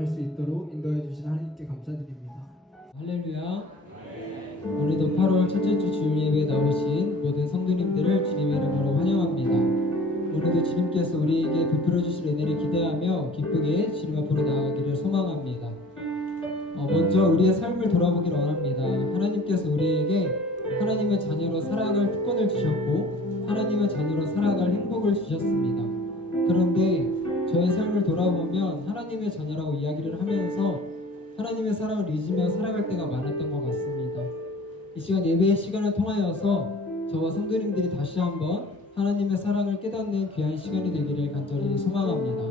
할 수 있도록 인도해 주신 하나님께 감사드립니다. 할렐루야. 오늘도 8월 첫째 주 주일 예배에 나오신 모든 성도님들을 주님의 이름으로 환영합니다. 오늘도 주님께서 우리에게 베풀어 주실 은혜를 기대하며 기쁘게 주님 앞으로 나아가기를 소망합니다. 어, 먼저 우리의 삶을 돌아보기를 원합니다. 하나님께서 우리에게 하나님의 자녀로 살아갈 특권을 주셨고 하나님의 자녀로 살아갈 행복을 주셨습니다. 그런데 저의 삶을 돌아보면 하나님의 자녀라고 이야기를 하면서 하나님의 사랑을 잊으며 살아갈 때가 많았던 것 같습니다. 이 시간 예배의 시간을 통하여서 저와 성도님들이 다시 한번 하나님의 사랑을 깨닫는 귀한 시간이 되기를 간절히 소망합니다.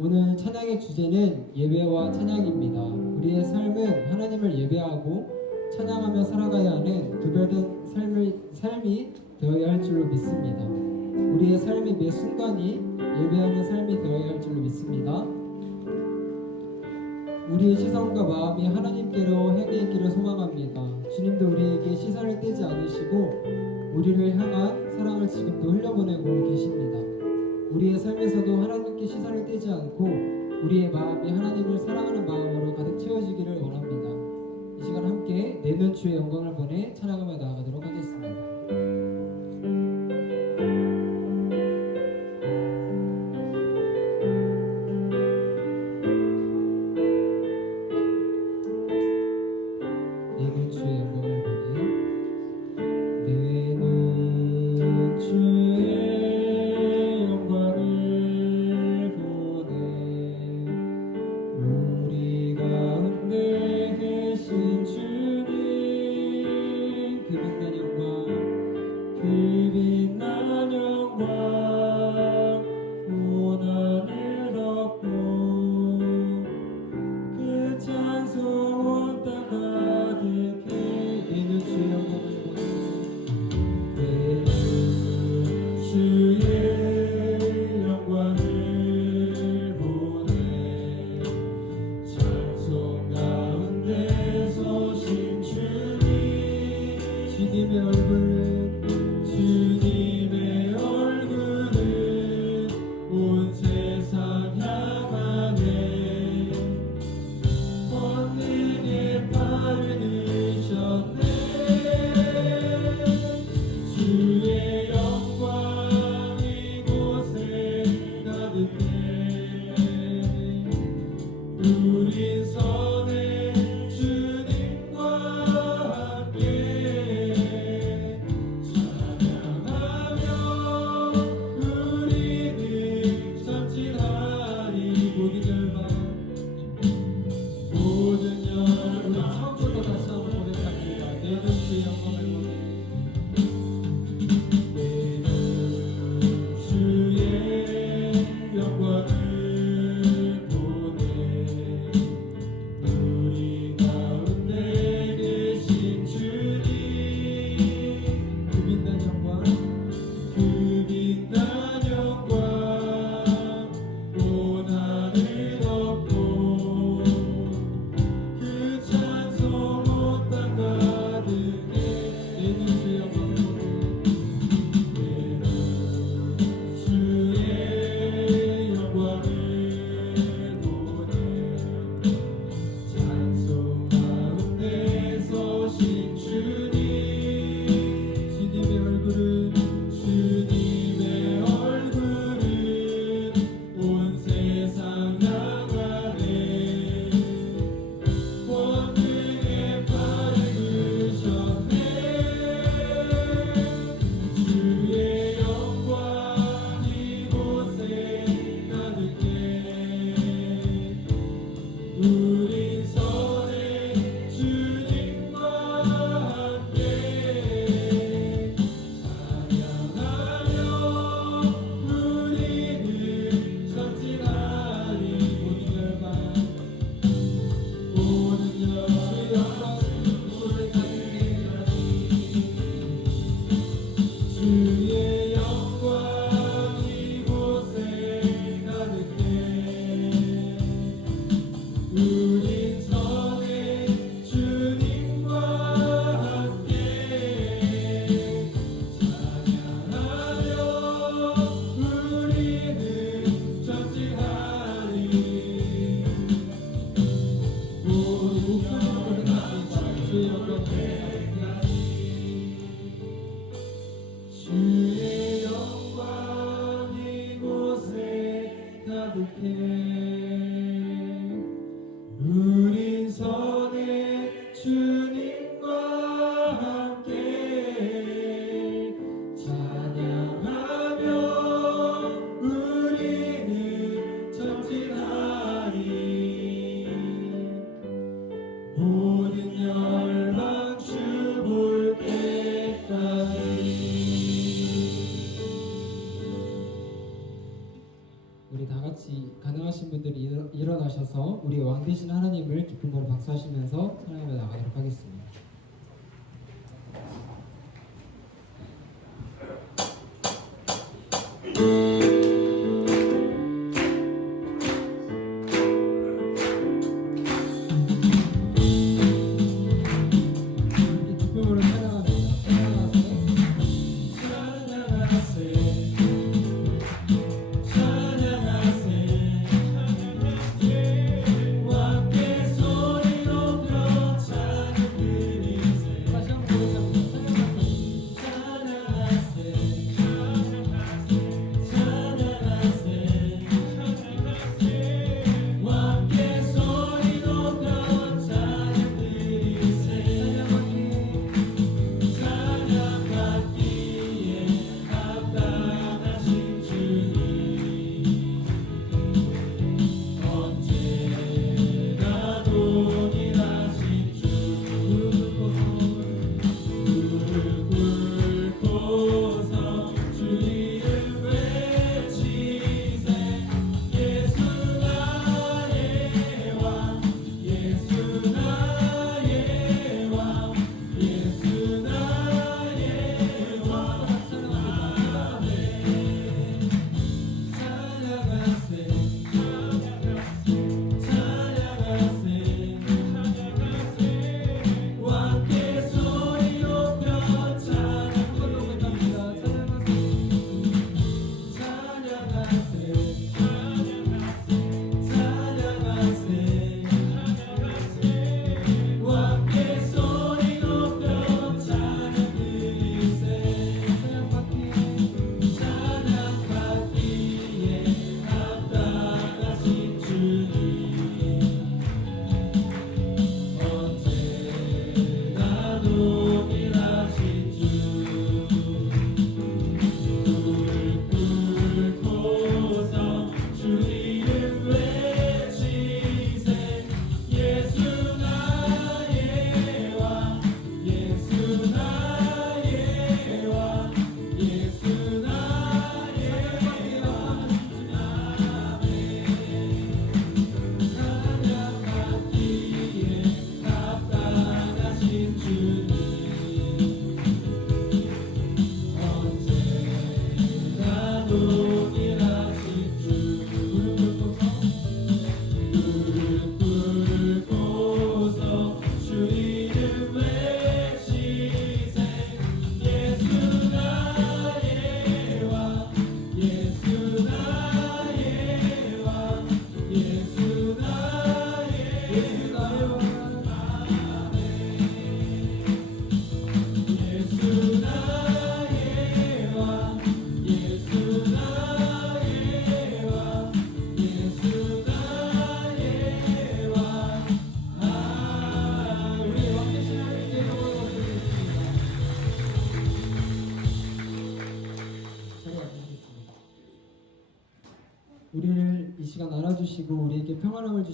오늘 찬양의 주제는 예배와 찬양입니다. 우리의 삶은 하나님을 예배하고 찬양하며 살아가야 하는 구별된 삶을, 삶이 되어야 할 줄로 믿습니다. 우리의 삶의 매 순간이 예배하는 삶이 되어야 할 줄로 믿습니다. 우리의 시선과 마음이 하나님께로 향해 있기를 소망합니다. 주님도 우리에게 시선을 떼지 않으시고 우리를 향한 사랑을 지금도 흘려보내고 계십니다. 우리의 삶에서도 하나님께 시선을 떼지 않고 우리의 마음이 하나님을 사랑하는 마음으로 가득 채워지기를 원합니다. 이 시간 함께 내면 주의 영광을 보내 찬양하며 나아가도록 하겠습니다.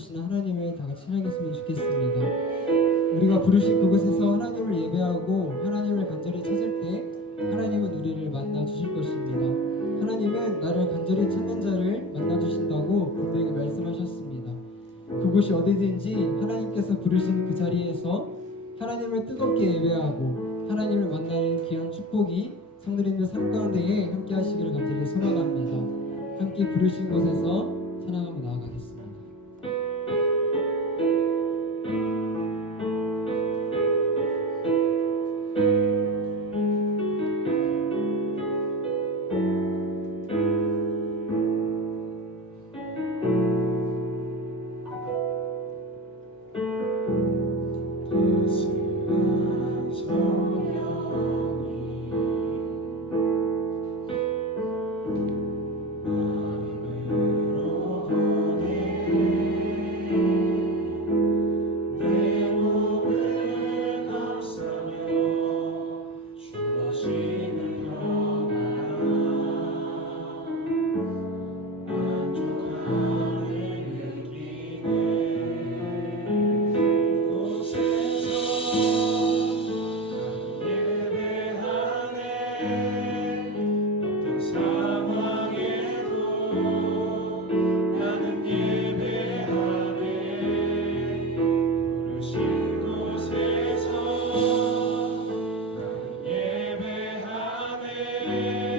주시는 하나님을 다 같이 찬양했으면 좋겠습니다. 우리가 부르신 그곳에서 하나님을 예배하고 하나님을 간절히 찾을 때 하나님은 우리를 만나 주실 것입니다. 하나님은 나를 간절히 찾는 자를 만나 주신다고 분명히 말씀하셨습니다. 그곳이 어디든지 하나님께서 부르신 그 자리에서 하나님을 뜨겁게 예배하고 하나님을 만나는 귀한 축복이 성도님들 삶 가운데에 함께 하시기를 간절히 소원합니다. 함께 부르신 곳에서 찬양합니다. Amen.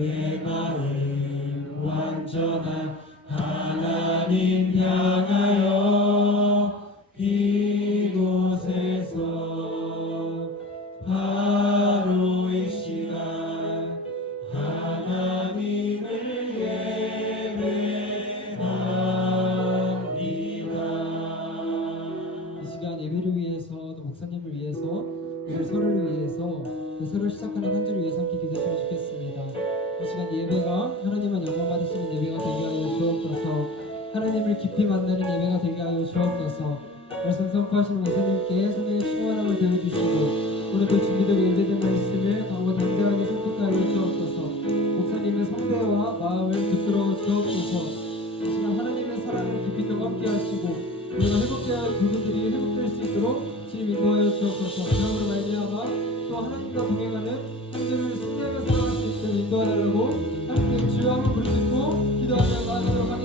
내 마음 완전한 깊이 만나는 예배가 되게 하여 주옵소서. 말씀 선포하시는 목사님께 성령의 충만함을 되어주시고 오늘도 준비되어 예배된 말씀을 강고 담대하게 선택하여 주옵소서. 목사님의 성대와 마음을 붙들어 주옵소서. 이 시간 하나님의 사랑을 깊이 또 함께 하시고 우리가 회복돼야 할 부분들이 회복될 수 있도록 주님 인도하여 주옵소서 그러므로 말미암아 또 하나님과 동행하는 한 주를 승리하며 살아갈 수 있도록 인도하달라고 함께 주여 한번 부르짖고 기도하며 나아가도록 하겠습니다